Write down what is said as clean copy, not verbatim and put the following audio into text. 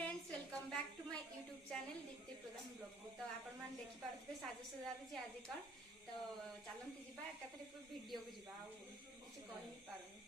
Friends welcome back to my YouTube channel Deepti Pradhan blog को। तो आपण मान देखि पारथि साजसज्जा जे आज कौन तो चलती जीवा एकाथरे वीडियो को जीवा किसी कह नहीं पारुनी।